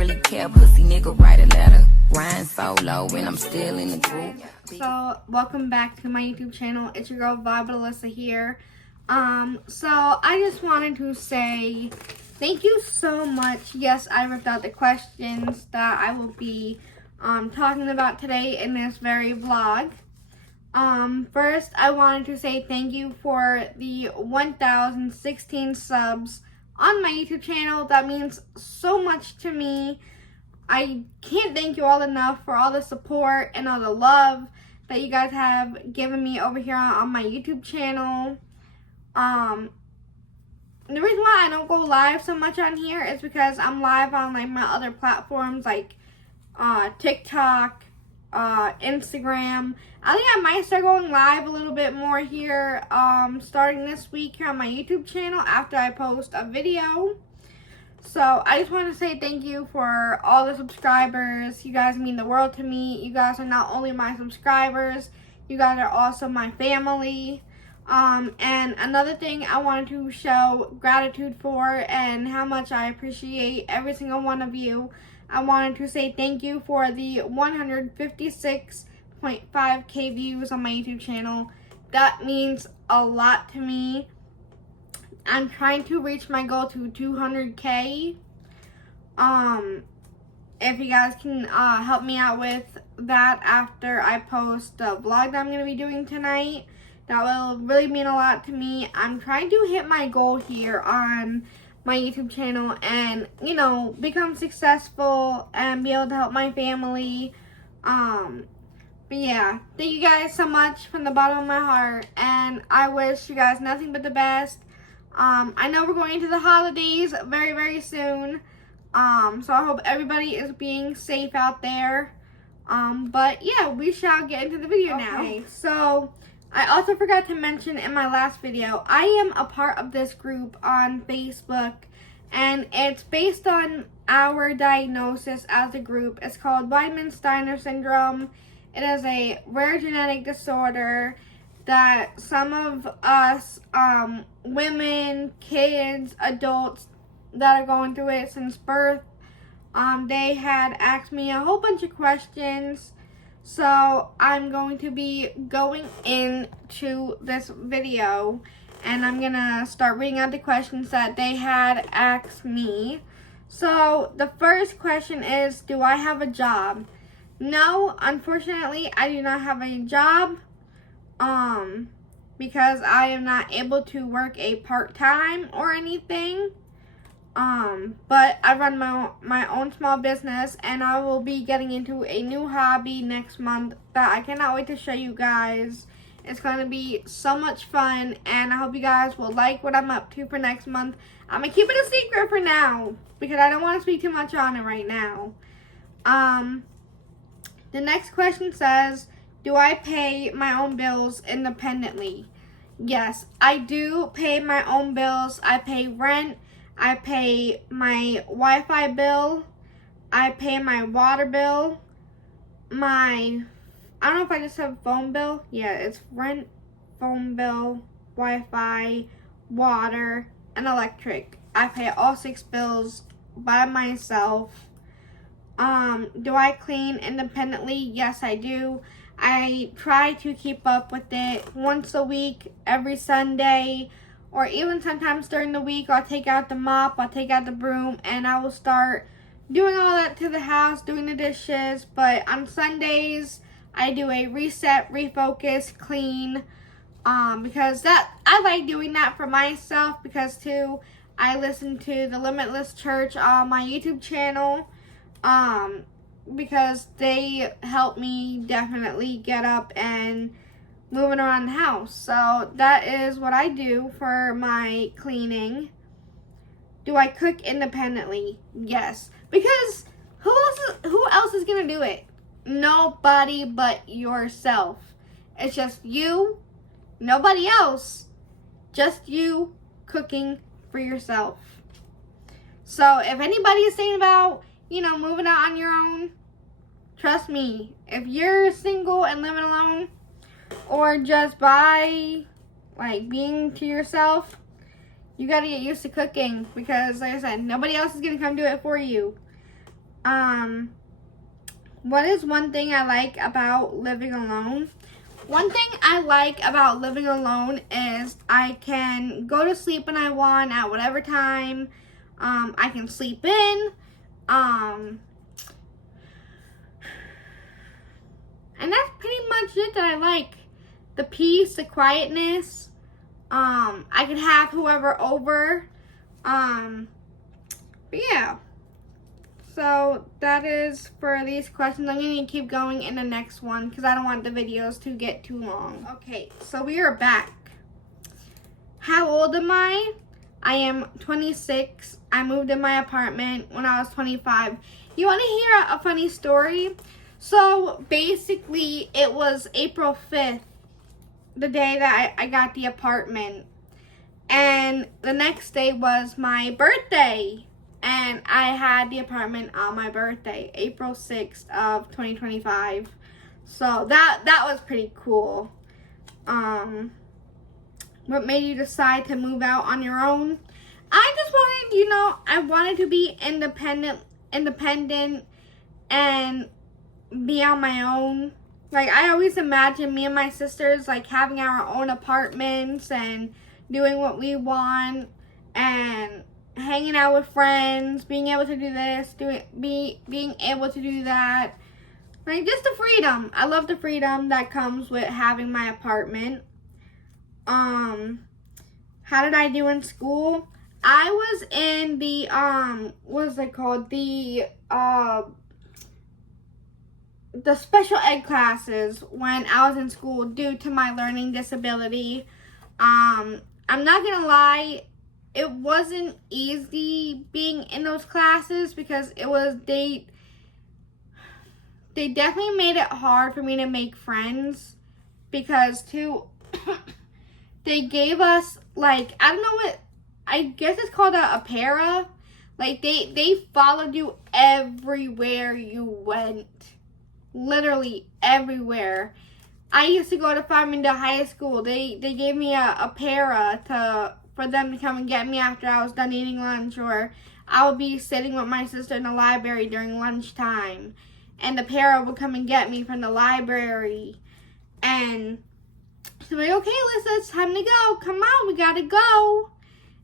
really care. Pussy nigga write a letter. Ryan solo when I'm still in the group. So welcome back to my YouTube channel. It's your girl Vibewit.Alissa here. So I just wanted to say thank you so much. Yes, I ripped out the questions that I will be talking about today in this very vlog. First, I wanted to say thank you for the 1,016 subs on my YouTube channel. That means so much to me. I can't thank you all enough for all the support and all the love that you guys have given me over here on my YouTube channel. The reason why I don't go live so much on here is because I'm live on like my other platforms like TikTok, Instagram. I think I might start going live a little bit more here starting this week here on my YouTube channel after I post a video. So I just want to say thank you for all the subscribers. You guys mean the world to me. You guys are not only my subscribers, you guys are also my family. And another thing I wanted to show gratitude for and how much I appreciate every single one of you. I wanted to say thank you for the 156.5k views on my YouTube channel. That means a lot to me. I'm trying to reach my goal to 200k. If you guys can help me out with that after I post the vlog that I'm going to be doing tonight, that will really mean a lot to me. I'm trying to hit my goal here on my YouTube channel and, you know, become successful and be able to help my family. But yeah, thank you guys so much from the bottom of my heart, and I wish you guys nothing but the best. I know we're going into the holidays very, very soon. So I hope everybody is being safe out there. But yeah, we shall get into the video now. Okay, so I also forgot to mention in my last video, I am a part of this group on Facebook, and it's based on our diagnosis as a group. It's called Weidman-Steiner syndrome. It is a rare genetic disorder that some of us, women, kids, adults that are going through it since birth, they had asked me a whole bunch of questions. So I'm going to be going into this video and I'm gonna start reading out the questions that they had asked me. So the first question is, do I have a job? No, unfortunately, I do not have a job. Because I am not able to work a part-time or anything. But I run my own small business, and I will be getting into a new hobby next month that I cannot wait to show you guys. It's going to be so much fun, and I hope you guys will like what I'm up to for next month. I'm going to keep it a secret for now because I don't want to speak too much on it right now. The next question says, do I pay my own bills independently? Yes, I do pay my own bills. I pay rent. I pay my Wi-Fi bill. I pay my water bill. I don't know if I just have phone bill. Yeah, it's rent, phone bill, Wi-Fi, water, and electric. I pay all 6 bills by myself. Do I clean independently? Yes, I do. I try to keep up with it once a week, every Sunday, or even sometimes during the week. I'll take out the mop, I'll take out the broom, and I will start doing all that to the house, doing the dishes. But on Sundays, I do a reset, refocus, clean, because I like doing that for myself, because too, I listen to the Limitless Church on my YouTube channel, because they help me definitely get up and moving around the house. So that is what I do for my cleaning. Do I cook independently? Yes, because who else is gonna do it? Nobody but yourself. It's just you, nobody else, just you cooking for yourself. So if anybody is saying about, you know, moving out on your own, trust me, if you're single and living alone, or just by, like, being to yourself, you gotta get used to cooking, because, like I said, nobody else is gonna come do it for you. What is one thing I like about living alone? One thing I like about living alone is I can go to sleep when I want at whatever time. I can sleep in. And that's pretty much it that I like. The peace, the quietness. I can have whoever over. But yeah. So that is for these questions. I'm going to keep going in the next one because I don't want the videos to get too long. Okay, so we are back. How old am I? I am 26. I moved in my apartment when I was 25. You want to hear a funny story? So basically, it was April 5th, the day that I got the apartment. And the next day was my birthday. And I had the apartment on my birthday, April 6th of 2025. So that was pretty cool. What made you decide to move out on your own? I just wanted, I wanted to be independent and be on my own. Like, I always imagined me and my sisters, like, having our own apartments and doing what we want and hanging out with friends, being able to do this, being able to do that. Like, just the freedom. I love the freedom that comes with having my apartment. How did I do in school? I was in the, what is it called? The special ed classes when I was in school due to my learning disability. I'm not gonna lie, it wasn't easy being in those classes because they definitely made it hard for me to make friends because they gave us, like, I don't know what, I guess it's called a para. Like, they followed you everywhere you went. Literally everywhere. I used to go to Farmingdale High School. They gave me a para for them to come and get me after I was done eating lunch, or I would be sitting with my sister in the library during lunchtime, and the para would come and get me from the library. And she's like, okay, Alyssa, it's time to go. Come on, we gotta go.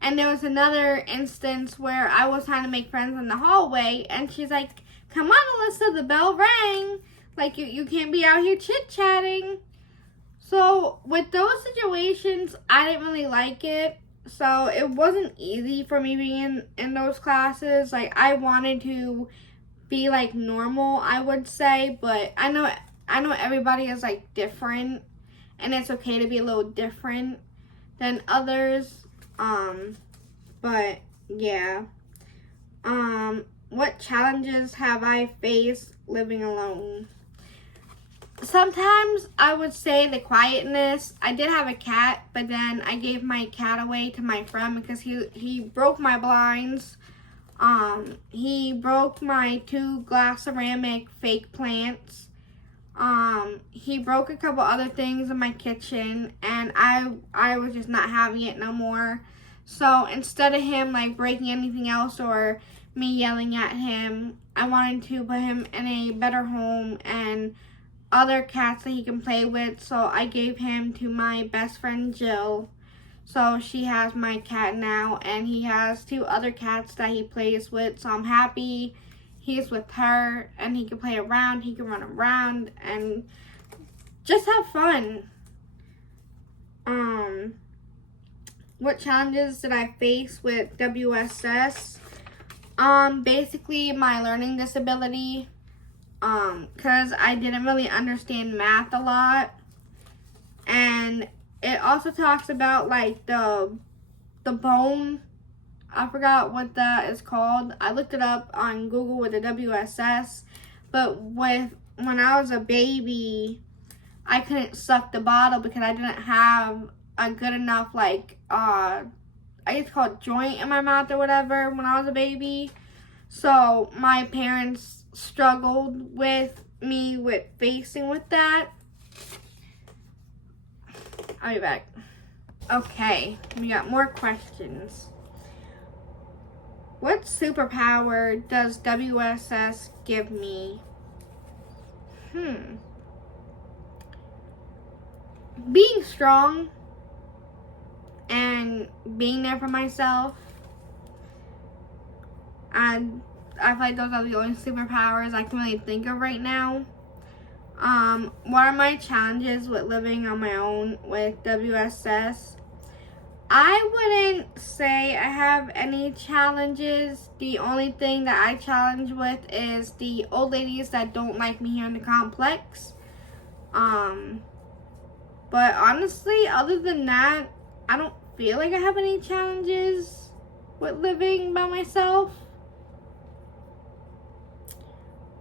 And there was another instance where I was trying to make friends in the hallway, and she's like, come on, Alyssa, the bell rang. Like, you can't be out here chit-chatting. So, with those situations, I didn't really like it. So, it wasn't easy for me being in those classes. Like, I wanted to be, like, normal, I would say. But I know everybody is, like, different. And it's okay to be a little different than others. But, yeah. What challenges have I faced living alone? Sometimes I would say the quietness. I did have a cat, but then I gave my cat away to my friend because he broke my blinds. He broke my 2 glass ceramic fake plants. He broke a couple other things in my kitchen, and I was just not having it no more. So instead of him, like, breaking anything else or me yelling at him, I wanted to put him in a better home and other cats that he can play with. So I gave him to my best friend Jill. So she has my cat now, and he has 2 other cats that he plays with. So I'm happy he's with her and he can play around, he can run around and just have fun. What challenges did I face with WSS? Basically my learning disability, because I didn't really understand math a lot. And it also talks about, like, the bone. I forgot what that is called. I looked it up on Google with the WSS. But when I was a baby, I couldn't suck the bottle because I didn't have a good enough, like, I guess it's called joint in my mouth or whatever when I was a baby. So my parents struggled with me facing with that. I'll be back. Okay, we got more questions. What superpower does WSS give me? Being strong and being there for myself. And I feel like those are the only superpowers I can really think of right now. What are my challenges with living on my own with WSS? I wouldn't say I have any challenges. The only thing that I challenge with is the old ladies that don't like me here in the complex. But honestly, other than that, I don't feel like I have any challenges with living by myself.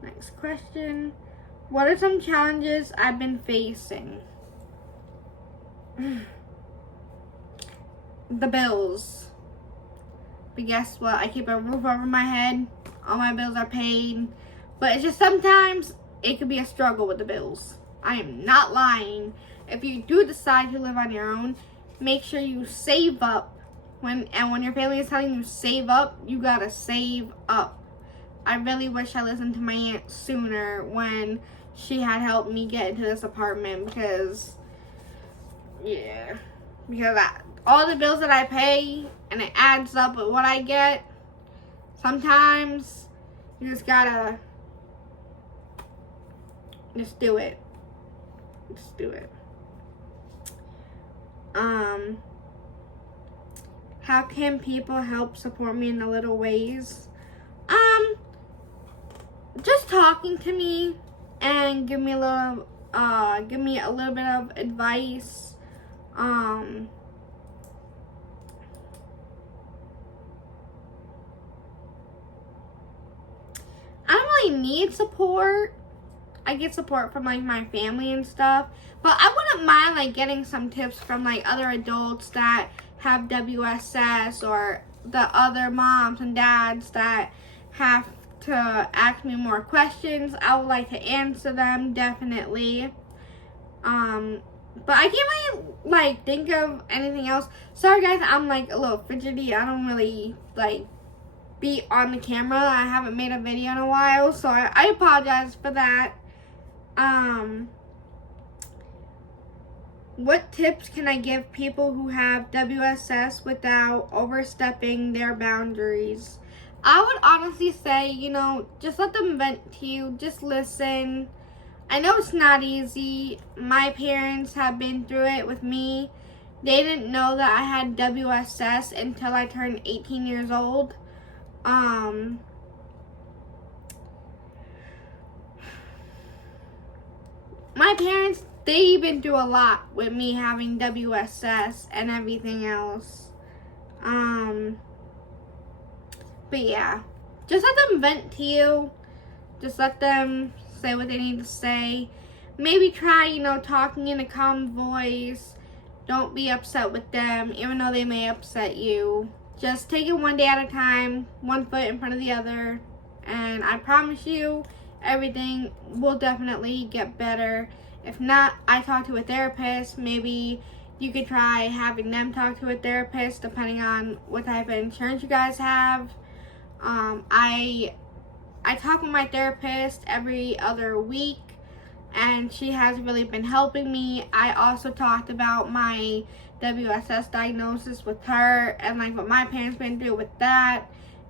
Next question. What are some challenges I've been facing? The bills. But guess what? I keep a roof over my head. All my bills are paid. But it's just sometimes it could be a struggle with the bills. I am not lying. If you do decide to live on your own, make sure you save up. When your family is telling you save up, you gotta save up. I really wish I listened to my aunt sooner when she had helped me get into this apartment because all the bills that I pay and it adds up with what I get, sometimes you just gotta do it. Just do it. How can people help support me in the little ways? Just talking to me and give me a little bit of advice. I don't really need support. I get support from like my family and stuff, but I wouldn't mind like getting some tips from like other adults that have WSS or the other moms and dads that have to ask me more questions. I would like to answer them, definitely. But I can't really like think of anything else. Sorry guys, I'm like a little fidgety. I don't really like be on the camera. I haven't made a video in a while, so I apologize for that. What tips can I give people who have WSS without overstepping their boundaries? I would honestly say, just let them vent to you. Just listen. I know it's not easy. My parents have been through it with me. They didn't know that I had WSS until I turned 18 years old. My parents, they've been through a lot with me having WSS and everything else. But yeah, just let them vent to you. Just let them say what they need to say. Maybe try, talking in a calm voice. Don't be upset with them, even though they may upset you. Just take it one day at a time, one foot in front of the other. And I promise you, everything will definitely get better. If not, I talk to a therapist. Maybe you could try having them talk to a therapist, depending on what type of insurance you guys have. I talk with my therapist every other week, and she has really been helping me. I also talked about my WSS diagnosis with her and like what my parents been through with that,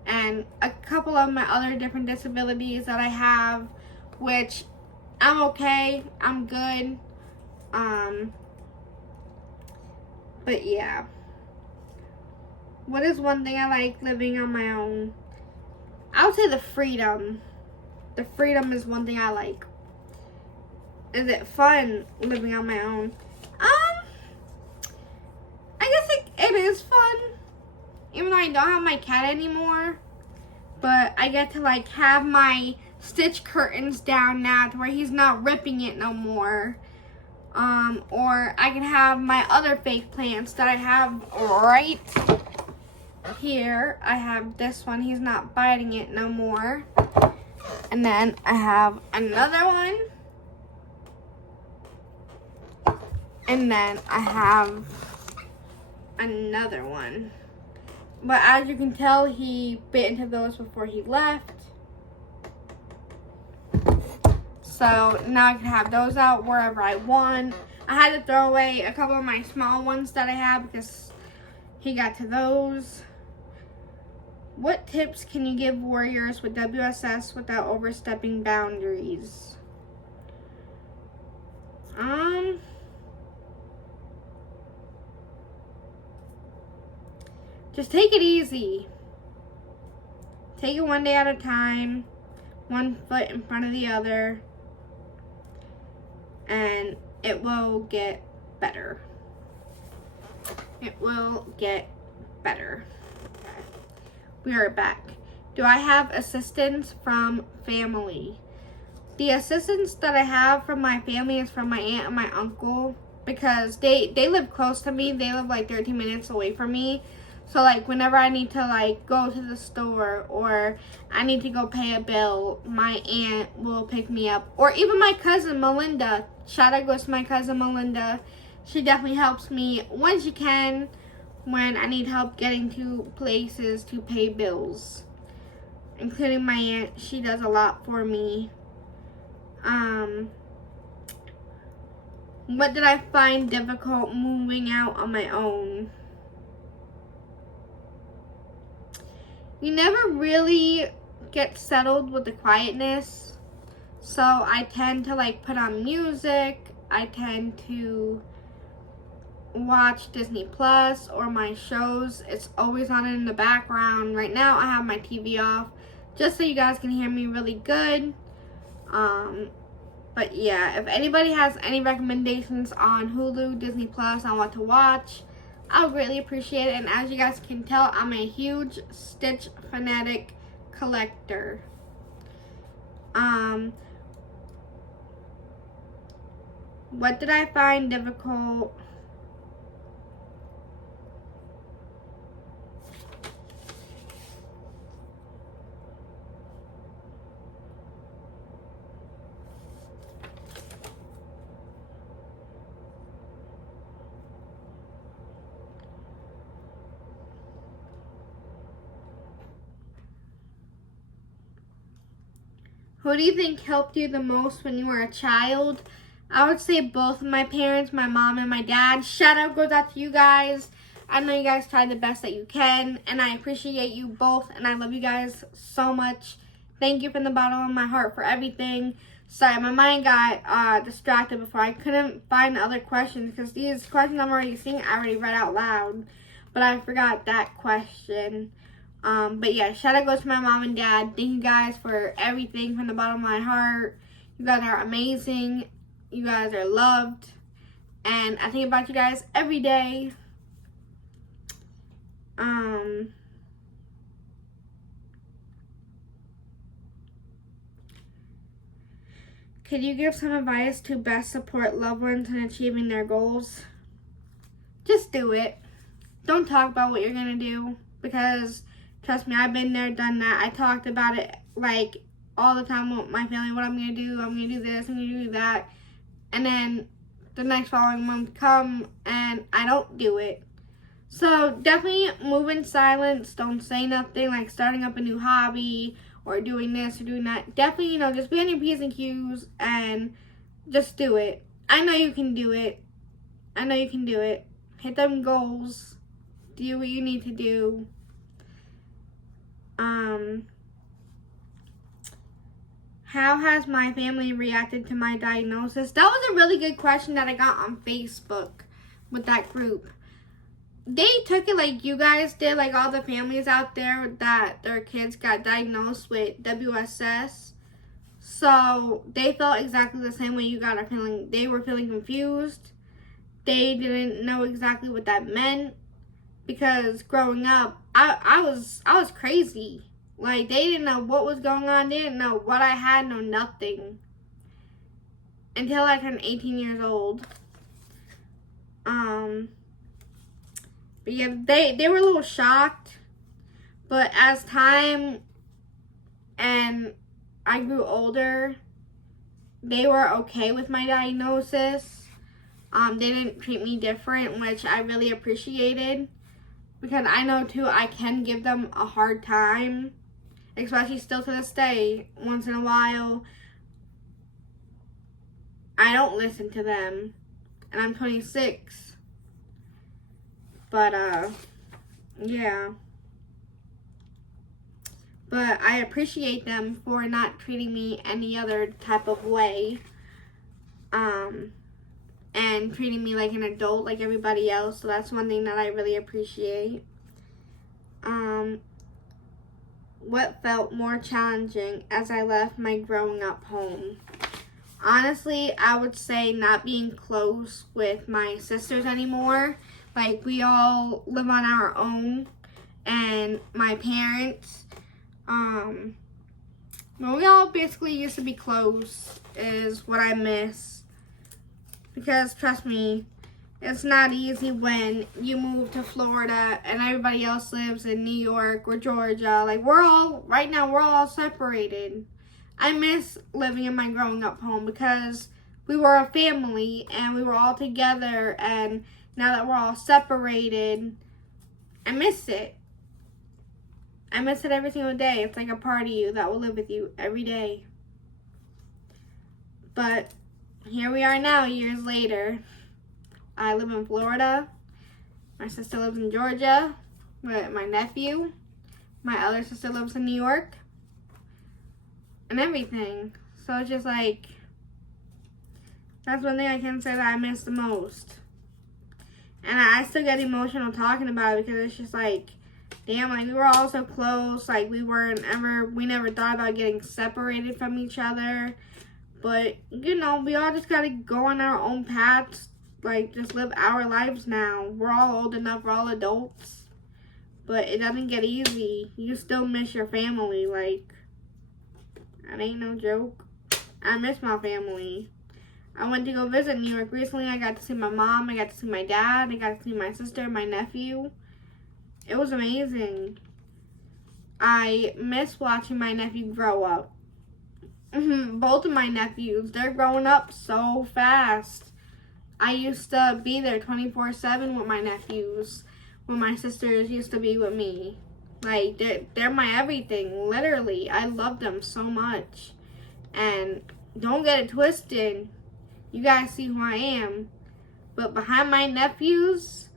and a couple of my other different disabilities that I have, which I'm okay, I'm good. But yeah. What is one thing I like living on my own? I would say the freedom. The freedom is one thing I like. Is it fun living on my own? I guess it is fun. Even though I don't have my cat anymore. But I get to like have my stitch curtains down now to where he's not ripping it no more. Or I can have my other fake plants that I have right here. I have this one. He's not biting it no more. And then I have another one. And then I have another one. But as you can tell, he bit into those before he left. So now I can have those out wherever I want. I had to throw away a couple of my small ones that I have because he got to those. What tips can you give warriors with WSS without overstepping boundaries? Just take it easy. Take it one day at a time, one foot in front of the other, and it will get better. It will get better. We are back. Do I have assistance from family? The assistance that I have from my family is from my aunt and my uncle because they live close to me. They live like 13 minutes away from me. So like whenever I need to like go to the store or I need to go pay a bill, my aunt will pick me up. Or even my cousin Melinda. Shout out goes to my cousin Melinda. She definitely helps me when she can when I need help getting to places to pay bills. Including my aunt. She does a lot for me. What did I find difficult moving out on my own? You never really get settled with the quietness. So I tend to like put on music. I tend to watch Disney Plus or my shows. It's always on in the background. Right now I have my TV off just so you guys can hear me really good. But yeah, if anybody has any recommendations on Hulu, Disney Plus on what to watch, I would greatly appreciate it. And as you guys can tell, I'm a huge Stitch fanatic collector. What did I find difficult? Who do you think helped you the most when you were a child? I would say both of my parents, my mom and my dad. Shout out goes out to you guys. I know you guys tried the best that you can, and I appreciate you both, and I love you guys so much. Thank you from the bottom of my heart for everything. Sorry, my mind got distracted before. I couldn't find other questions because these questions I'm already seeing, I already read out loud, but I forgot that question. But yeah, shout out goes to my mom and dad. Thank you guys for everything from the bottom of my heart. You guys are amazing. You guys are loved. And I think about you guys every day. Could you give some advice to best support loved ones in achieving their goals? Just do it. Don't talk about what you're going to do because trust me, I've been there, done that. I talked about it like all the time with my family, what I'm going to do. I'm going to do this, I'm going to do that. And then the next following month come and I don't do it. So definitely move in silence. Don't say nothing like starting up a new hobby or doing this or doing that. Definitely, just be on your P's and Q's and just do it. I know you can do it. I know you can do it. Hit them goals. Do what you need to do. How has my family reacted to my diagnosis? That was a really good question that I got on Facebook with that group. They took it like you guys did, like all the families out there that their kids got diagnosed with WSS. So they felt exactly the same way you guys are feeling. They were feeling confused. They didn't know exactly what that meant because growing up, I was crazy. Like, they didn't know what was going on. They didn't know what I had, no nothing. Until I turned 18 years old. But yeah, they were a little shocked. But as time and I grew older, they were okay with my diagnosis. They didn't treat me different, which I really appreciated. because I know too I can give them a hard time, especially still to this day. Once in a while, I don't listen to them, and I'm 26. But yeah. But I appreciate them for not treating me any other type of way. And treating me like an adult like everybody else. So that's one thing that I really appreciate. What felt more challenging as I left my growing up home? Honestly, I would say not being close with my sisters anymore. Like, we all live on our own. And my parents, well, we all basically used to be close is what I miss. Because, trust me, it's not easy when you move to Florida and everybody else lives in New York or Georgia. Like, right now, we're all separated. I miss living in my growing up home because we were a family and we were all together. And now that we're all separated, I miss it. I miss it every single day. It's like a part of you that will live with you every day. But here we are now, years later. I live in Florida. My sister lives in Georgia with my nephew. My other sister lives in New York. And everything. So it's just like, that's one thing I can say that I miss the most. And I still get emotional talking about it because it's just like, damn, like, we were all so close. Like, we never thought about getting separated from each other. But, you know, we all just gotta go on our own paths. Like, just live our lives now. We're all old enough, we're all adults. But it doesn't get easy. You still miss your family. Like, that ain't no joke. I miss my family. I went to go visit New York recently. I got to see my mom. I got to see my dad. I got to see my sister, my nephew. It was amazing. I miss watching my nephew grow up. Both of my nephews, they're growing up so fast. I used to be there 24/7 with my nephews when my sisters used to be with me. Like, they're my everything, literally. I love them so much. And don't get it twisted. You guys see who I am. But behind my nephews,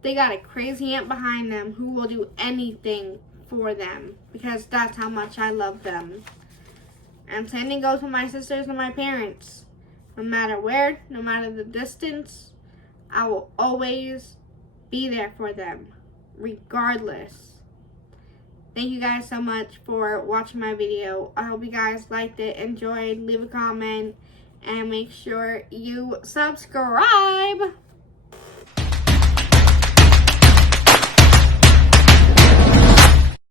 they got a crazy aunt behind them who will do anything for them because that's how much I love them. And same thing goes with my sisters and my parents. No matter where, no matter the distance, I will always be there for them, regardless. Thank you guys so much for watching my video. I hope you guys liked it, enjoyed, leave a comment, and make sure you subscribe.